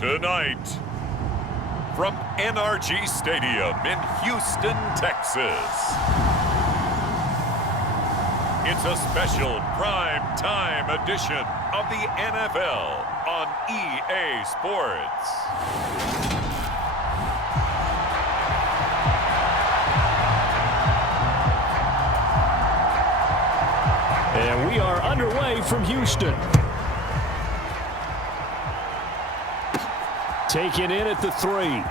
Tonight, from NRG Stadium in Houston, Texas, it's a special prime time edition of the NFL on EA Sports. And we are underway from Houston. Taken in at the 3. And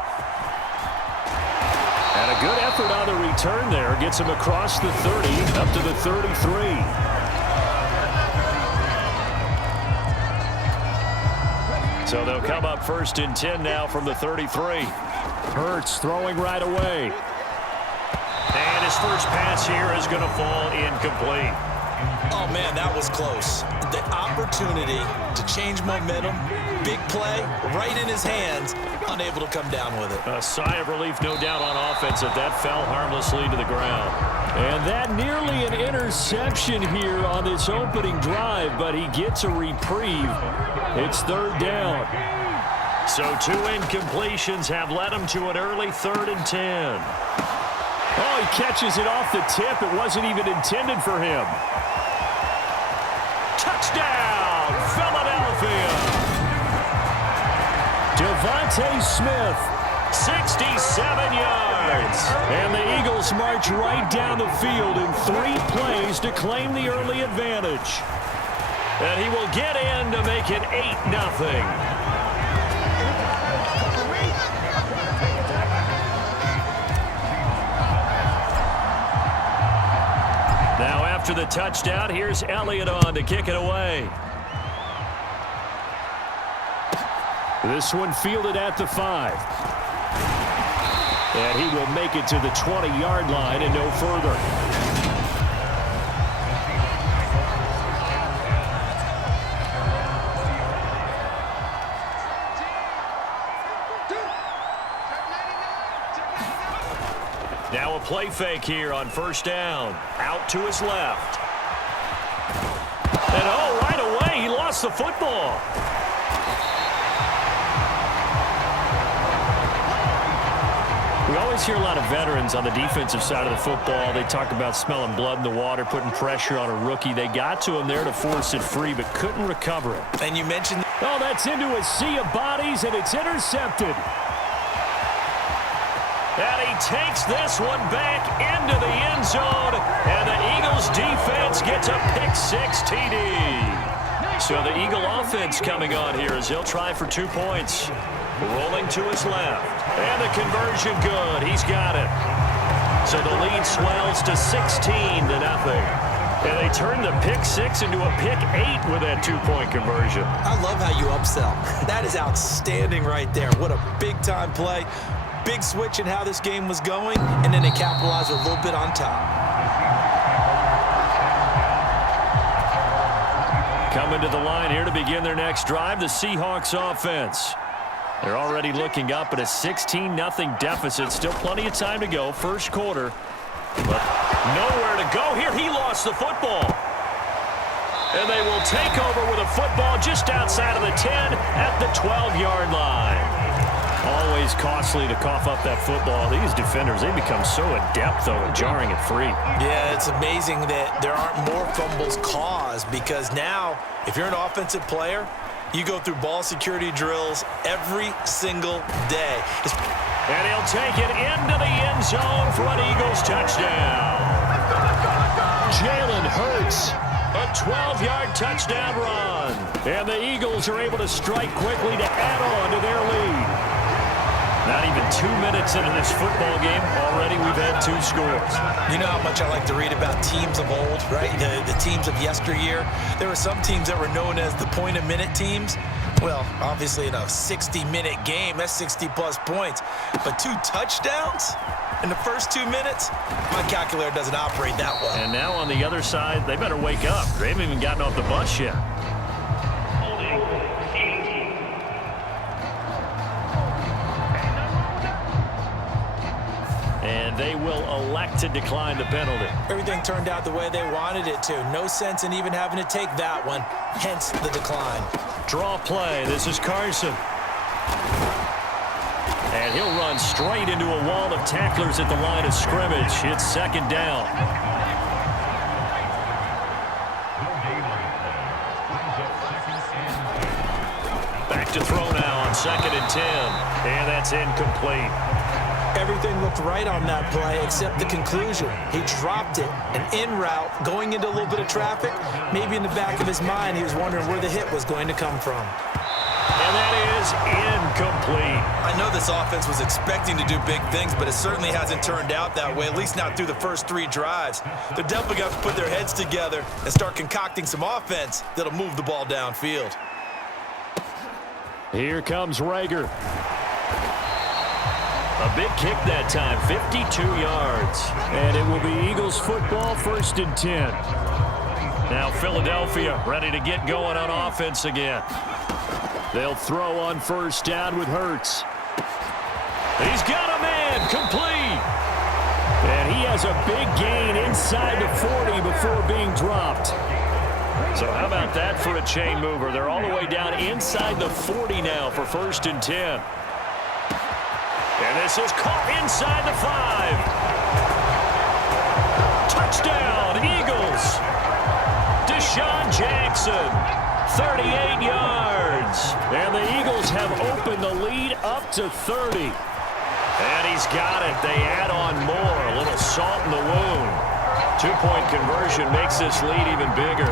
a good effort on the return there. Gets him across the 30, up to the 33. So they'll come up first and 10 now from the 33. Hurts throwing right away. And his first pass here is going to fall incomplete. Oh, man, that was close. The opportunity to change momentum, big play, right in his hands, unable to come down with it. A sigh of relief, no doubt, on offense if that fell harmlessly to the ground. And that nearly an interception here on this opening drive, but he gets a reprieve. It's third down. So 2 incompletions have led him to an early 3rd and 10. Oh, he catches it off the tip. It wasn't even intended for him. Touchdown, Philadelphia. Devontae Smith, 67 yards. And the Eagles march right down the field in 3 plays to claim the early advantage. And he will get in to make it 8-0. Now after the touchdown, here's Elliott on to kick it away. This one fielded at the 5. And he will make it to the 20-yard line and no further. Now a play fake here on first down. Out to his left. And oh, right away, he lost the football. We always hear a lot of veterans on the defensive side of the football. They talk about smelling blood in the water, putting pressure on a rookie. They got to him there to force it free, but couldn't recover it. And you mentioned... Oh, that's into a sea of bodies, and it's intercepted. And he takes this one back into the end zone, and the Eagles defense gets a pick-6 TD. So the Eagle offense coming on here as he'll try for 2 points. Rolling to his left, and the conversion good. He's got it. So the lead swells to 16-0. And they turn the pick-6 into a pick-8 with that 2-point conversion. I love how you upsell. That is outstanding right there. What a big-time play. Big switch in how this game was going, and then they capitalized a little bit on top. Coming to the line here to begin their next drive, the Seahawks offense. They're already looking up at a 16-0 deficit. Still plenty of time to go, first quarter. But nowhere to go here. He lost the football. And they will take over with a football just outside of the 10 at the 12-yard line. Always costly to cough up that football. These defenders, they become so adept, though, at jarring it free. Yeah, it's amazing that there aren't more fumbles caused because now, if you're an offensive player, you go through ball security drills every single day. And he'll take it into the end zone for an Eagles touchdown. Jalen Hurts, a 12-yard touchdown run. And the Eagles are able to strike quickly to add on to their lead. Not even 2 minutes into this football game, already we've had 2 scores. You know how much I like to read about teams of old, right? The teams of yesteryear. There were some teams that were known as the point-a-minute teams. Well, obviously in a 60-minute game, that's 60-plus points. But 2 touchdowns in the first 2 minutes? My calculator doesn't operate that well. And now on the other side, they better wake up. They haven't even gotten off the bus yet. And they will elect to decline the penalty. Everything turned out the way they wanted it to. No sense in even having to take that one, hence the decline. Draw play. This is Carson. And he'll run straight into a wall of tacklers at the line of scrimmage. It's second down. Back to throw now on 2nd and 10. And that's incomplete. Everything looked right on that play except the conclusion. He dropped it, an in route, going into a little bit of traffic. Maybe in the back of his mind, he was wondering where the hit was going to come from. And that is incomplete. I know this offense was expecting to do big things, but it certainly hasn't turned out that way, at least not through the first 3 drives. They're definitely going to have to put their heads together and start concocting some offense that'll move the ball downfield. Here comes Rager. A big kick that time, 52 yards. And it will be Eagles football, 1st and 10. Now Philadelphia ready to get going on offense again. They'll throw on 1st down with Hurts. He's got a man, complete. And he has a big gain inside the 40 before being dropped. So how about that for a chain mover? They're all the way down inside the 40 now for 1st and 10. And this is caught inside the 5. Touchdown, Eagles. Deshaun Jackson, 38 yards. And the Eagles have opened the lead up to 30. And he's got it. They add on more. A little salt in the wound. 2-point conversion makes this lead even bigger.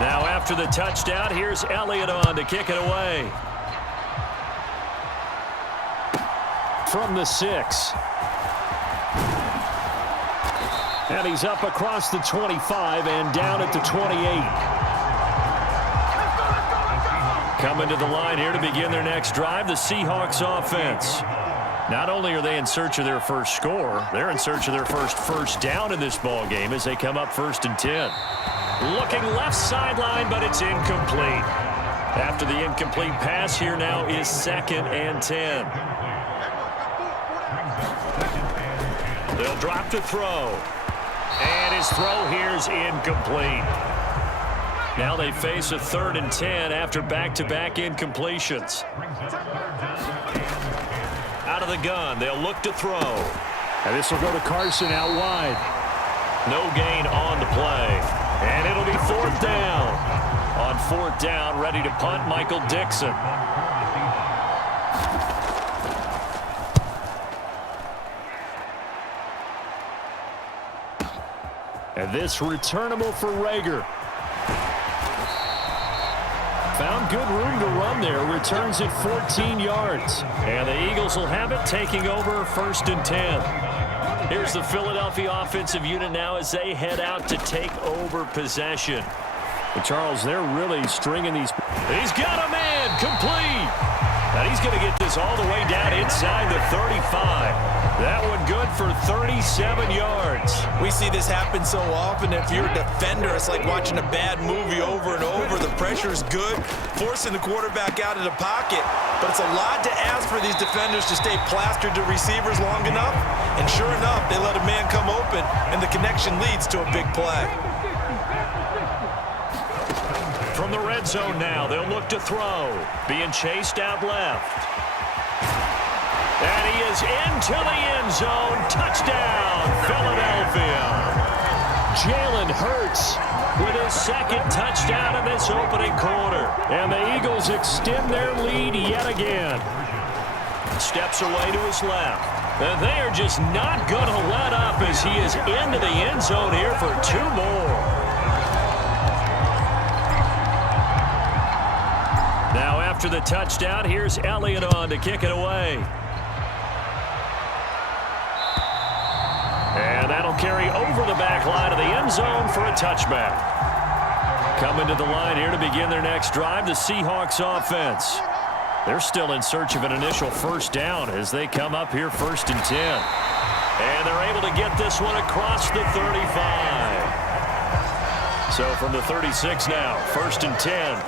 Now after the touchdown, here's Elliott on to kick it away. From the 6. And he's up across the 25 and down at the 28. Coming to the line here to begin their next drive, the Seahawks offense. Not only are they in search of their first score, they're in search of their first down in this ball game as they come up 1st and 10. Looking left sideline, but it's incomplete. After the incomplete pass, here now is 2nd and 10. They'll drop to throw. And his throw here is incomplete. Now they face a 3rd and 10 after back-to-back incompletions. Out of the gun, they'll look to throw. And this will go to Carson out wide. No gain on the play. And it'll be 4th down. On 4th down, ready to punt, Michael Dixon. And this returnable for Rager. Found good room to run there. Returns it 14 yards. And the Eagles will have it, taking over 1st and 10. Here's the Philadelphia offensive unit now as they head out to take over possession. But Charles, they're really stringing these. He's got a man, complete. And he's going to get this all the way down inside the 35. That one good for 37 yards. We see this happen so often. If you're a defender, it's like watching a bad movie over and over. The pressure's good, forcing the quarterback out of the pocket. But it's a lot to ask for these defenders to stay plastered to receivers long enough. And sure enough, they let a man come open, and the connection leads to a big play. From the red zone now, they'll look to throw. Being chased out left. And he is into the end zone. Touchdown, Philadelphia. Jalen Hurts with his 2nd touchdown in this opening quarter. And the Eagles extend their lead yet again. Steps away to his left. And they are just not going to let up as he is into the end zone here for 2 more. Now after the touchdown, here's Elliott on to kick it away. And that'll carry over the back line of the end zone for a touchback. Coming to the line here to begin their next drive, the Seahawks offense. They're still in search of an initial 1st down as they come up here 1st and 10. And they're able to get this one across the 35. So from the 36 now, 1st and 10.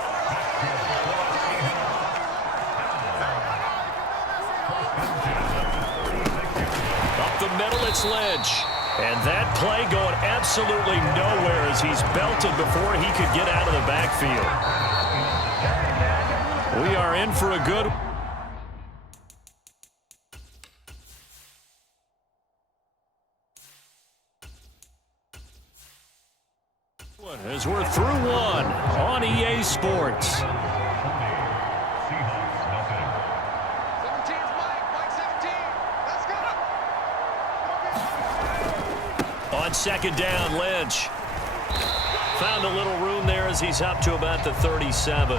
The middle, it's Lynch. And that play going absolutely nowhere as he's belted before he could get out of the backfield. We are in for a good as we're through one on EA Sports. On second down, Lynch found a little room there as he's up to about the 37.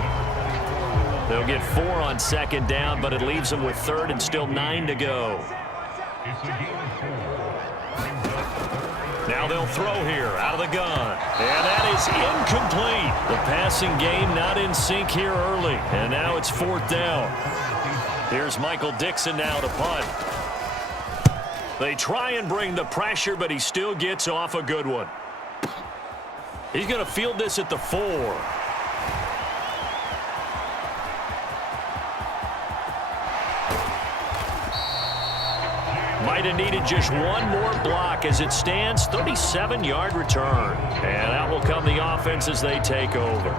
They'll get 4 on second down, but it leaves them with third and still 9 to go. Now they'll throw here out of the gun. And that is incomplete. The passing game not in sync here early. And now it's 4th down. Here's Michael Dixon now to punt. They try and bring the pressure, but he still gets off a good one. He's going to field this at the 4. Might have needed just one more block. As it stands, 37-yard return. And that will come the offense as they take over.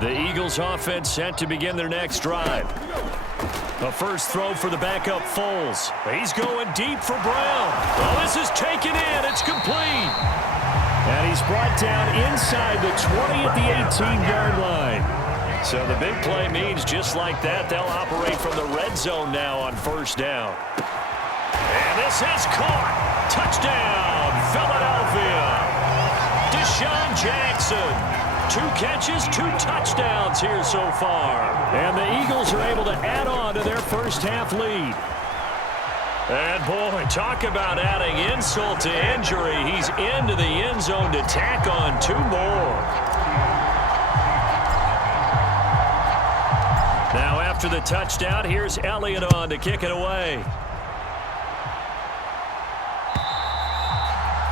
The Eagles offense set to begin their next drive. The first throw for the backup Foles. He's going deep for Brown. Well, this is taken in. It's complete. And he's brought down inside the 20 at the 18-yard line. So the big play means just like that, they'll operate from the red zone now on first down. And this is caught. Touchdown, Philadelphia. Deshaun Jackson. 2 catches, 2 touchdowns here so far. And the Eagles are able to add on to their first half lead. And boy, talk about adding insult to injury. He's into the end zone to tack on 2 more. Now after the touchdown, here's Elliott on to kick it away.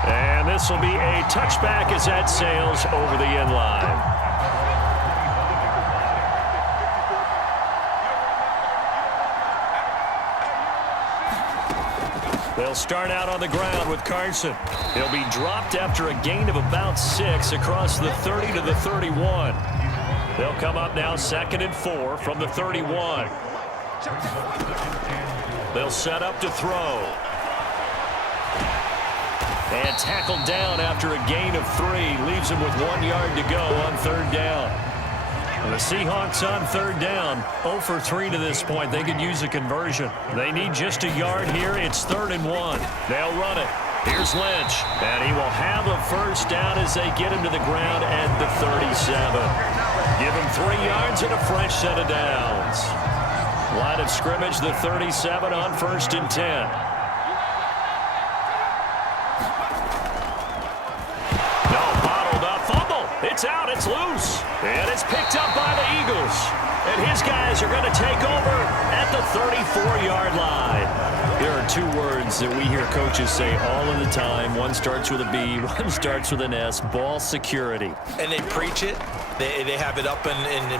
And this will be a touchback as that sails over the end line. They'll start out on the ground with Carson. He'll be dropped after a gain of about 6 across the 30 to the 31. They'll come up now 2nd and 4 from the 31. They'll set up to throw. And tackled down after a gain of 3. Leaves him with 1 yard to go on 3rd down. And the Seahawks on 3rd down. 0 for 3 to this point. They could use a conversion. They need just a yard here. It's 3rd and 1. They'll run it. Here's Lynch. And he will have a first down as they get him to the ground at the 37. Give him 3 yards and a fresh set of downs. Line of scrimmage, the 37 on 1st and 10. It's out, it's loose, and it's picked up by the Eagles. And his guys are going to take over at the 34-yard line. There are 2 words that we hear coaches say all of the time. One starts with a B, one starts with an S, ball security. And they preach it. They have it up in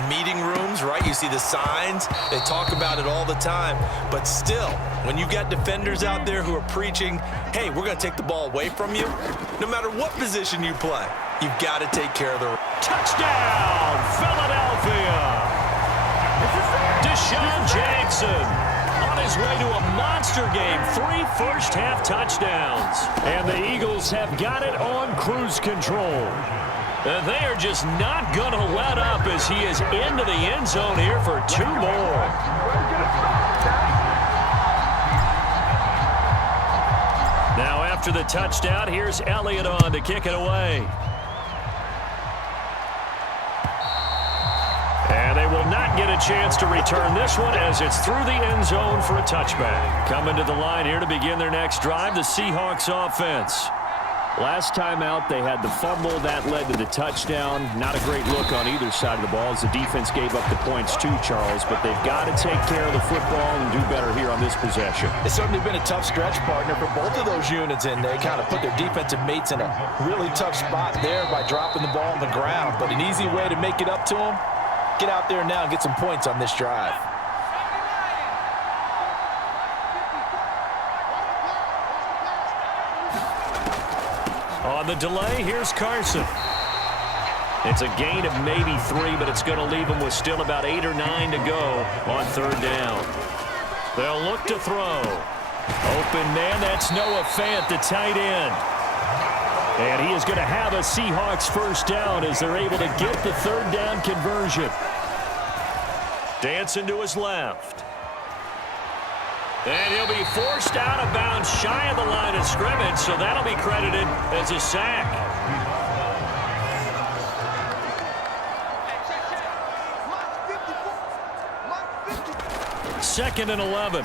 meeting rooms, right? You see the signs. They talk about it all the time. But still, when you got defenders out there who are preaching, hey, we're going to take the ball away from you, no matter what position you play, you've got to take care of the... Touchdown, Philadelphia! Deshaun Jackson on his way to a monster game. 3 first-half touchdowns. And the Eagles have got it on cruise control. And they are just not going to let up as he is into the end zone here for 2 more. Now after the touchdown, here's Elliott on to kick it away. And they will not get a chance to return this one as it's through the end zone for a touchback. Coming to the line here to begin their next drive, the Seahawks offense. Last time out, they had the fumble. That led to the touchdown. Not a great look on either side of the ball as the defense gave up the points too, Charles. But they've got to take care of the football and do better here on this possession. It's certainly been a tough stretch, partner, for both of those units, and they kind of put their defensive mates in a really tough spot there by dropping the ball on the ground. But an easy way to make it up to them, get out there now and get some points on this drive. On the delay, here's Carson. It's a gain of maybe 3, but it's going to leave them with still about 8 or 9 to go on third down. They'll look to throw. Open man, that's Noah Fant, the tight end. And he is going to have a Seahawks first down as they're able to get the third down conversion. Dancing to his left. And he'll be forced out of bounds shy of the line of scrimmage, so that'll be credited as a sack. Second and 11.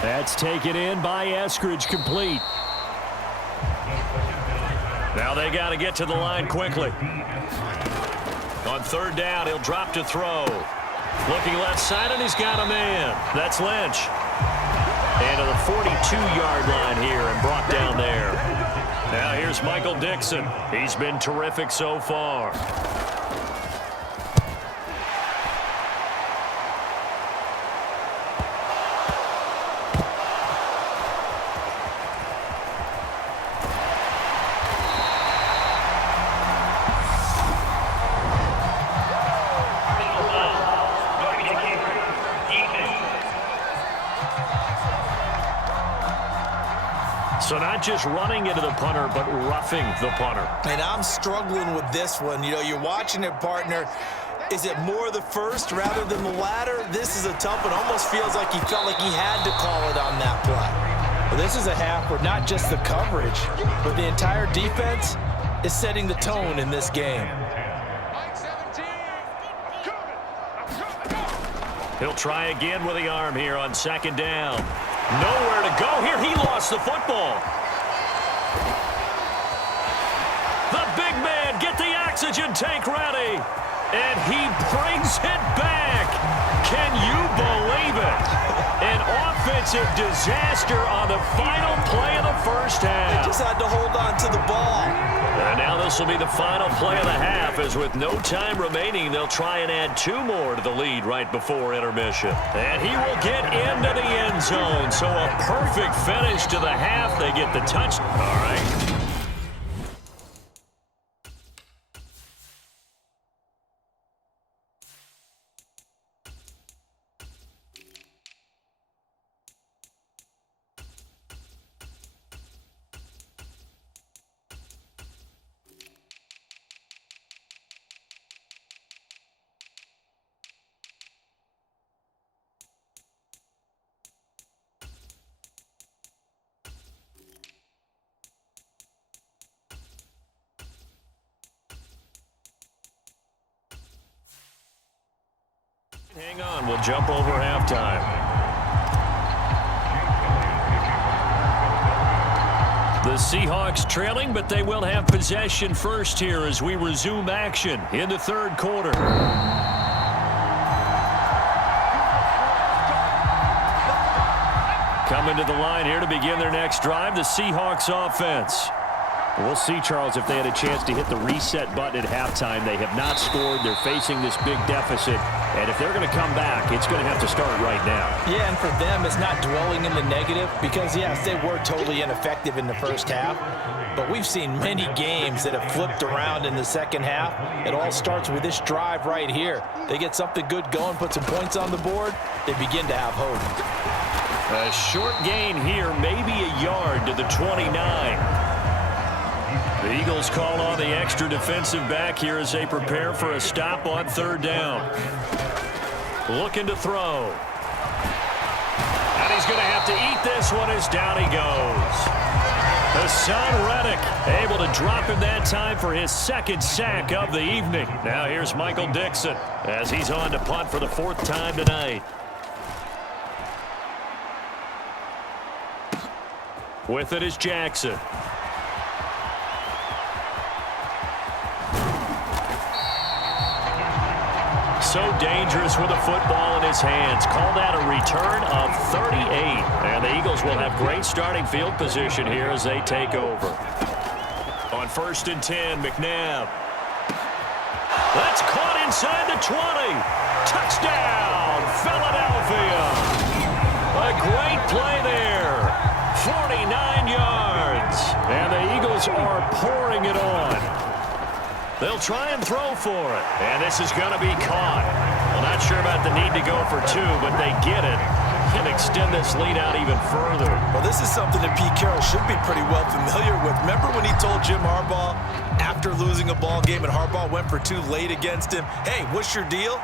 That's taken in by Eskridge, complete. Now they got to get to the line quickly. On third down, he'll drop to throw. Looking left side, and he's got a man. That's Lynch. And to the 42-yard line here and brought down there. Now here's Michael Dixon. He's been terrific so far. So not just running into the punter, but roughing the punter. And I'm struggling with this one. You know, you're watching it, partner. Is it more the first rather than the latter? This is a tough one. Almost feels like he felt like he had to call it on that play. Well, this is a half where not just the coverage, but the entire defense is setting the tone in this game. He'll try again with the arm here on second down. Nowhere to go here. He lost the football. The big man, get the oxygen tank ready. And he brings it back. Can you believe it? An offensive disaster on the final play of the first half. They just had to hold on to the ball. And now this will be the final play of the half, as with no time remaining, they'll try and add 2 more to the lead right before intermission. And he will get into the end zone. So a perfect finish to the half. They get the touch. All right. Hang on, we'll jump over halftime. The Seahawks trailing, but they will have possession first here as we resume action in the third quarter. Coming to the line here to begin their next drive, the Seahawks offense. We'll see, Charles, if they had a chance to hit the reset button at halftime. They have not scored. They're facing this big deficit. And if they're going to come back, it's going to have to start right now. Yeah, and for them, it's not dwelling in the negative because, yes, they were totally ineffective in the first half. But we've seen many games that have flipped around in the second half. It all starts with this drive right here. They get something good going, put some points on the board, they begin to have hope. A short gain here, maybe a yard to the 29. The Eagles call on the extra defensive back here as they prepare for a stop on third down. Looking to throw. And he's going to have to eat this one as down he goes. Hassan Reddick able to drop him that time for his second sack of the evening. Now here's Michael Dixon as he's on to punt for the 4th time tonight. With it is Jackson. So dangerous with a football in his hands. Call that a return of 38. And the Eagles will have great starting field position here as they take over. On 1st and 10, McNabb. That's caught inside the 20. Touchdown, Philadelphia. A great play there. 49 yards. And the Eagles are pouring it on. They'll try and throw for it. And this is going to be caught. Well, not sure about the need to go for two, but they get it. Can extend this lead out even further. Well, this is something that Pete Carroll should be pretty well familiar with. Remember when he told Jim Harbaugh after losing a ball game and Harbaugh went for two late against him, hey, what's your deal?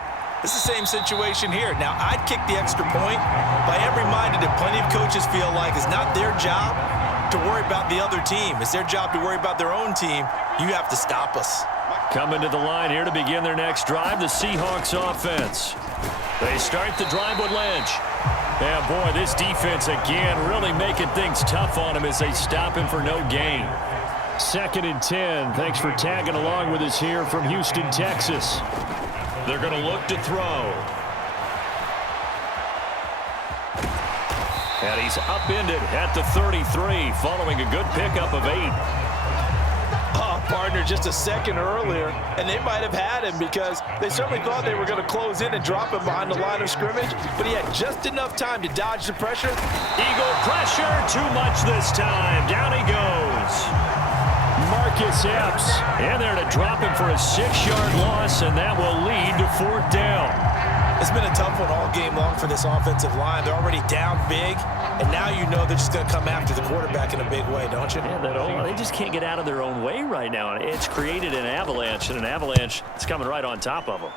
It's the same situation here. Now, I'd kick the extra point, but I am reminded that plenty of coaches feel like it's not their job to worry about the other team. It's their job to worry about their own team. You have to stop us. Coming to the line here to begin their next drive, the Seahawks offense. They start the drive with Lynch. Yeah, boy, this defense again really making things tough on him as they stop him for no gain. 2nd and 10. Thanks for tagging along with us here from Houston, Texas. They're going to look to throw. And he's upended at the 33 following a good pickup of 8. Partner just a second earlier, and they might have had him because they certainly thought they were going to close in and drop him behind the line of scrimmage, but he had just enough time to dodge the pressure. Eagle pressure, too much this time. Down he goes. Marcus Epps in there to drop him for a 6-yard loss, and that will lead to 4th down. It's been a tough one all game long for this offensive line. They're already down big, and now you know they're just going to come after the quarterback in a big way, don't you? Yeah, they just can't get out of their own way right now. It's created an avalanche, and an avalanche is coming right on top of them.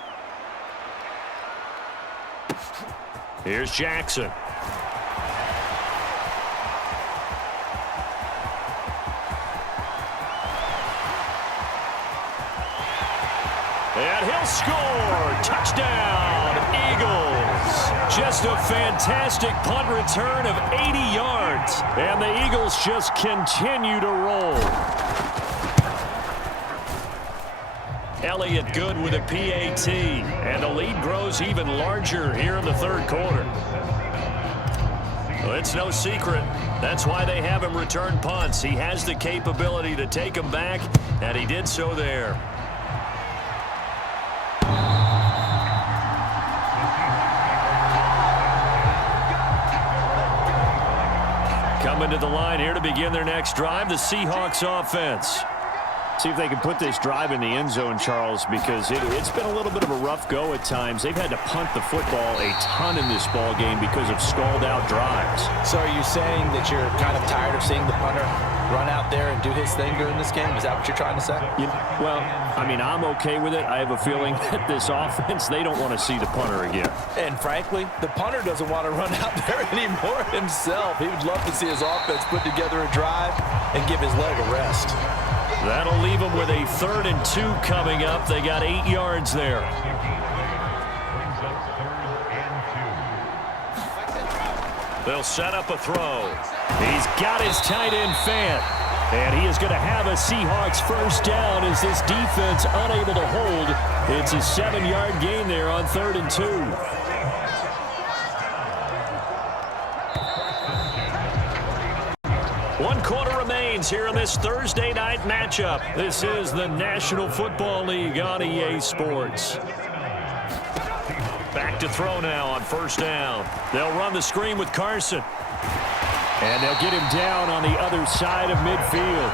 Here's Jackson. And he'll score. Touchdown, Eagles. Just a fantastic punt return of 80 yards. And the Eagles just continue to roll. Elliott good with a PAT. And the lead grows even larger here in the 3rd quarter. Well, it's no secret. That's why they have him return punts. He has the capability to take them back, and he did so there. Coming to the line here to begin their next drive, the Seahawks offense. See if they can put this drive in the end zone, Charles, because it's been a little bit of a rough go at times. They've had to punt the football a ton in this ball game because of stalled-out drives. So are you saying that you're kind of tired of seeing the punter run out there and do his thing during this game? Is that what you're trying to say? Well, I mean, I'm okay with it. I have a feeling that this offense, they don't want to see the punter again. And frankly, the punter doesn't want to run out there anymore himself. He would love to see his offense put together a drive and give his leg a rest. That'll leave them with a 3rd and 2 coming up. They got 8 yards there. They'll set up a throw. He's got his tight end Fant. And he is going to have a Seahawks 1st down as this defense unable to hold. It's a 7-yard gain there on 3rd and 2. One quarter remains here in this Thursday night matchup. This is the National Football League on EA Sports. Back to throw now on 1st down. They'll run the screen with Carson. And they'll get him down on the other side of midfield.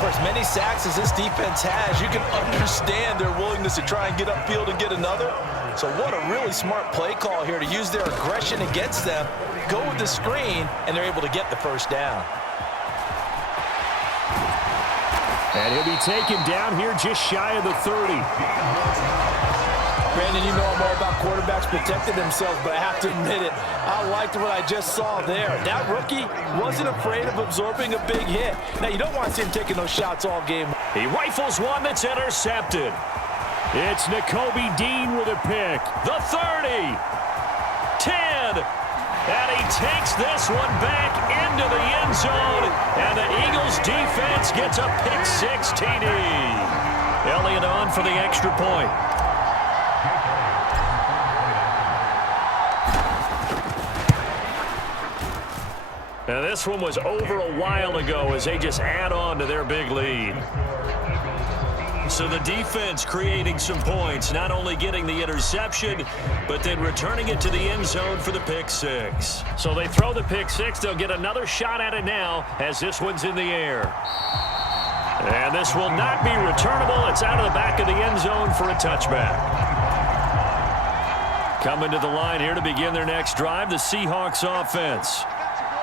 For as many sacks as this defense has, you can understand their willingness to try and get upfield and get another. So what a really smart play call here to use their aggression against them, go with the screen, and they're able to get the 1st down. And he'll be taken down here just shy of the 30. Brandon, you know I'm all about quarterbacks protecting themselves, but I have to admit it, I liked what I just saw there. That rookie wasn't afraid of absorbing a big hit. Now, you don't want to see him taking those shots all game. He rifles one that's intercepted. It's Nakobe Dean with a pick. The 30. 10. And he takes this one back into the end zone. And the Eagles defense gets a pick-6 TD. Elliott on for the extra point. Now this one was over a while ago as they just add on to their big lead. So the defense creating some points, not only getting the interception, but then returning it to the end zone for the pick six. So they throw the pick six. They'll get another shot at it now as this one's in the air. And this will not be returnable. It's out of the back of the end zone for a touchback. Coming to the line here to begin their next drive, the Seahawks offense.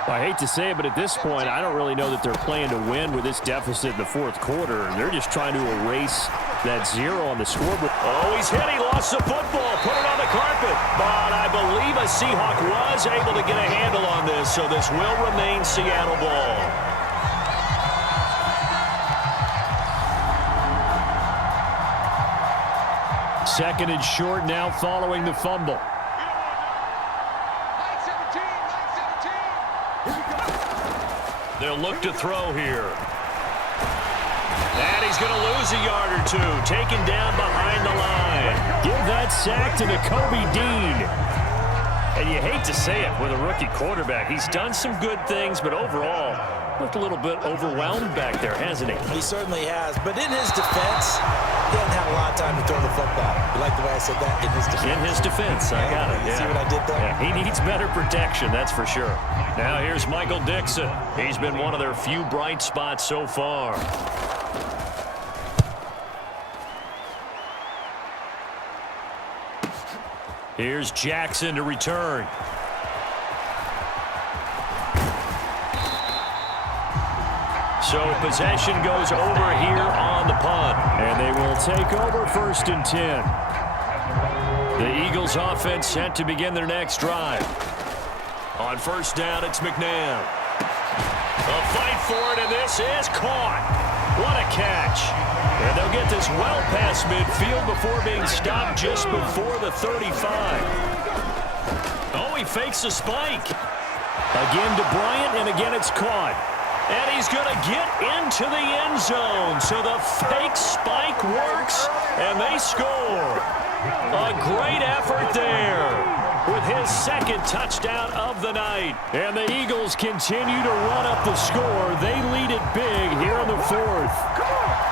I hate to say it, but at this point, I don't really know that they're playing to win with this deficit in the fourth quarter. They're just trying to erase that zero on the scoreboard. Oh, he's hit. He lost the football. Put it on the carpet. But I believe a Seahawk was able to get a handle on this, so this will remain Seattle ball. Second and short now following the fumble. They'll look to throw here. And he's going to lose a yard or two. Taken down behind the line. Give that sack to Kobe Dean. And you hate to say it with a rookie quarterback. He's done some good things, but overall, looked a little bit overwhelmed back there, hasn't he? He certainly has. But in his defense, he hasn't had a lot of time to throw the football. You like the way I said that? In his defense. In his defense, I got it. Yeah. See what I did there? Yeah, he needs better protection, that's for sure. Now here's Michael Dixon. He's been one of their few bright spots so far. Here's Jackson to return. So possession goes over here on the punt. And they will take over 1st and 10. The Eagles offense set to begin their next drive. On 1st down, it's McNabb. A fight for it, and this is caught. What a catch. And they'll get this well past midfield before being stopped just before the 35. Oh, he fakes a spike. Again to Bryant, and again it's caught. And he's going to get into the end zone. So the fake spike works, and they score. A great effort there with his second touchdown of the night. And the Eagles continue to run up the score. They lead it big here in the 4th. Come on.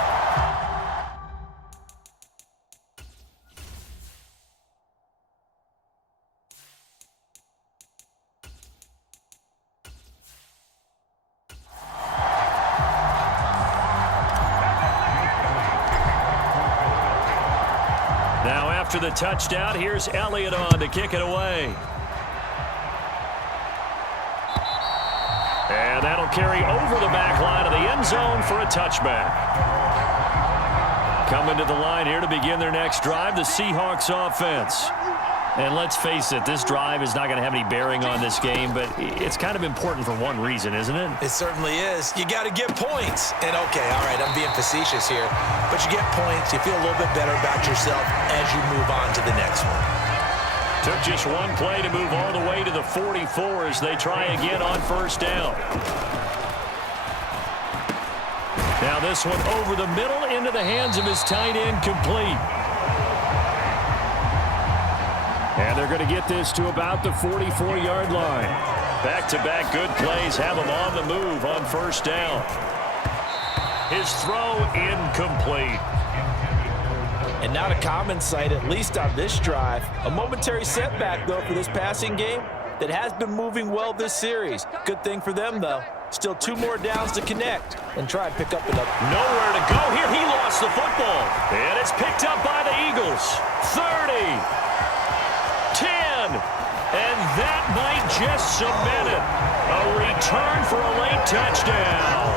After the touchdown, here's Elliott on to kick it away. And that'll carry over the back line of the end zone for a touchback. Coming to the line here to begin their next drive, the Seahawks offense. And let's face it, this drive is not going to have any bearing on this game, but it's kind of important for one reason, isn't it? It certainly is. You got to get points. And, okay, all right, I'm being facetious here, but you get points, you feel a little bit better about yourself as you move on to the next one. Took just one play to move all the way to the 44 as they try again on 1st down. Now this one over the middle into the hands of his tight end, complete. And they're going to get this to about the 44-yard line. Back-to-back good plays have him on the move on 1st down. His throw incomplete. And not a common sight, at least on this drive. A momentary setback, though, for this passing game that has been moving well this series. Good thing for them, though. Still 2 more downs to connect and try and pick up another. Nowhere to go here. He lost the football. And it's picked up by the Eagles. 30. 10, and that might just cement it. A return for a late touchdown.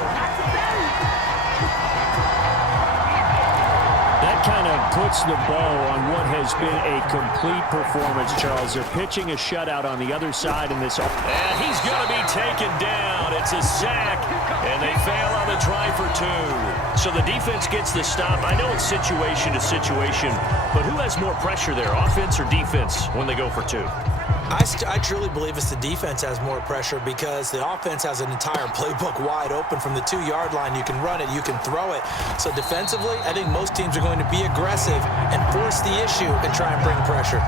That kind of puts the bow on what has been a complete performance, Charles. They're pitching a shutout on the other side in this. And he's going to be taken down. It's a sack, and they fail on the try for 2. So the defense gets the stop. I know it's situation to situation, but who has more pressure there, offense or defense, when they go for 2? I truly believe it's the defense has more pressure because the offense has an entire playbook wide open from the 2-yard line. You can run it, you can throw it. So defensively, I think most teams are going to be aggressive and force the issue and try and bring pressure.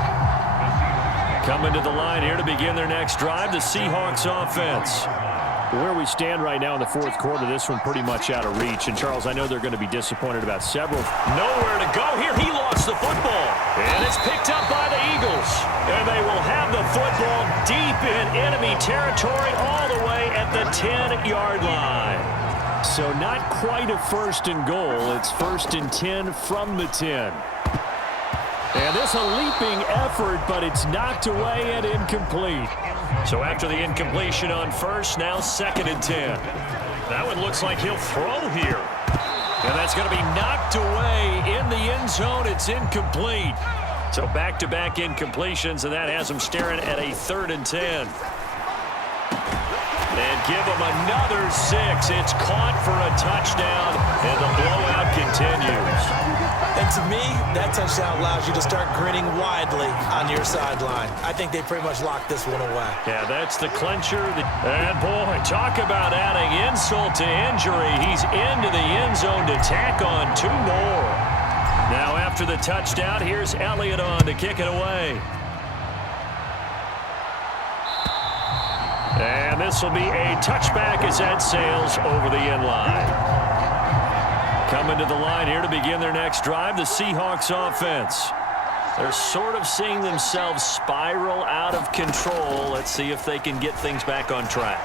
Coming to the line here to begin their next drive, the Seahawks offense. Where we stand right now in the fourth quarter, this one pretty much out of reach. And, Charles, I know they're going to be disappointed about several. Nowhere to go here. He lost the football. And it's picked up by the Eagles. And they will have the football deep in enemy territory all the way at the 10-yard line. So not quite a first and goal. It's first and 10 from the 10. And this a leaping effort, but it's knocked away and incomplete. So after the incompletion on first, now second and 10. That one looks like he'll throw here. And that's going to be knocked away in the end zone. It's incomplete. So back-to-back incompletions, and that has him staring at a third and 10. And give him another 6. It's caught for a touchdown, and the blowout continues. And to me, that touchdown allows you to start grinning widely on your sideline. I think they pretty much locked this one away. Yeah, that's the clincher. And, boy, talk about adding insult to injury. He's into the end zone to tack on 2 more. Now, after the touchdown, here's Elliott on to kick it away. And this will be a touchback as that sails over the end line. Coming to the line here to begin their next drive, the Seahawks offense. They're sort of seeing themselves spiral out of control. Let's see if they can get things back on track.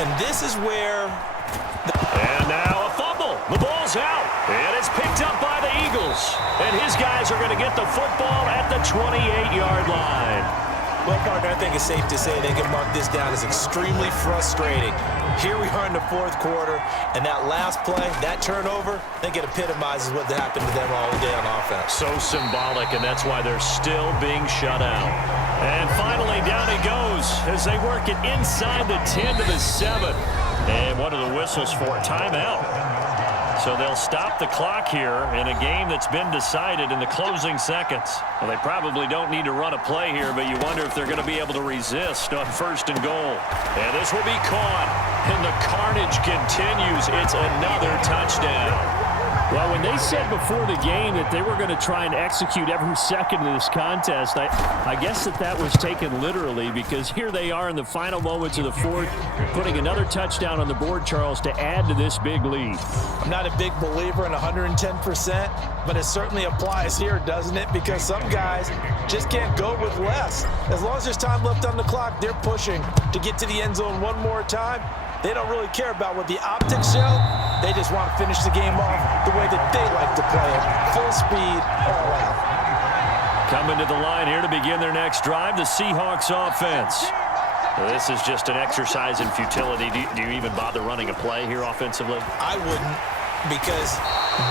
And this is where... And now a fumble. The ball's out. And it's picked up by the Eagles. And his guys are going to get the football at the 28-yard line. Well, partner, I think it's safe to say they can mark this down as extremely frustrating. Here we are in the fourth quarter, and that last play, that turnover, I think it epitomizes what happened to them all day on offense. So symbolic, and that's why they're still being shut out. And finally, down he goes as they work it inside the 10 to the 7. And what are the whistles for? Timeout. So they'll stop the clock here in a game that's been decided in the closing seconds. Well, they probably don't need to run a play here, but you wonder if they're going to be able to resist on first and goal. And this will be caught, and the carnage continues. It's another touchdown. Well, when they said before the game that they were going to try and execute every second of this contest, I guess that was taken literally, because here they are in the final moments of the fourth, putting another touchdown on the board, Charles, to add to this big lead. I'm not a big believer in 110%, but it certainly applies here, doesn't it? Because some guys just can't go with less. As long as there's time left on the clock, they're pushing to get to the end zone one more time. They don't really care about what the optics show. They just want to finish the game off the way that they like to play it. Full speed, all out. Coming to the line here to begin their next drive, the Seahawks offense. This is just an exercise in futility. Do you even bother running a play here offensively? I wouldn't, because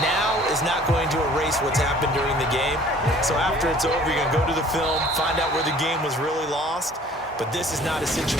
now is not going to erase what's happened during the game. So after it's over, you're going to go to the film, find out where the game was really lost. But this is not a situation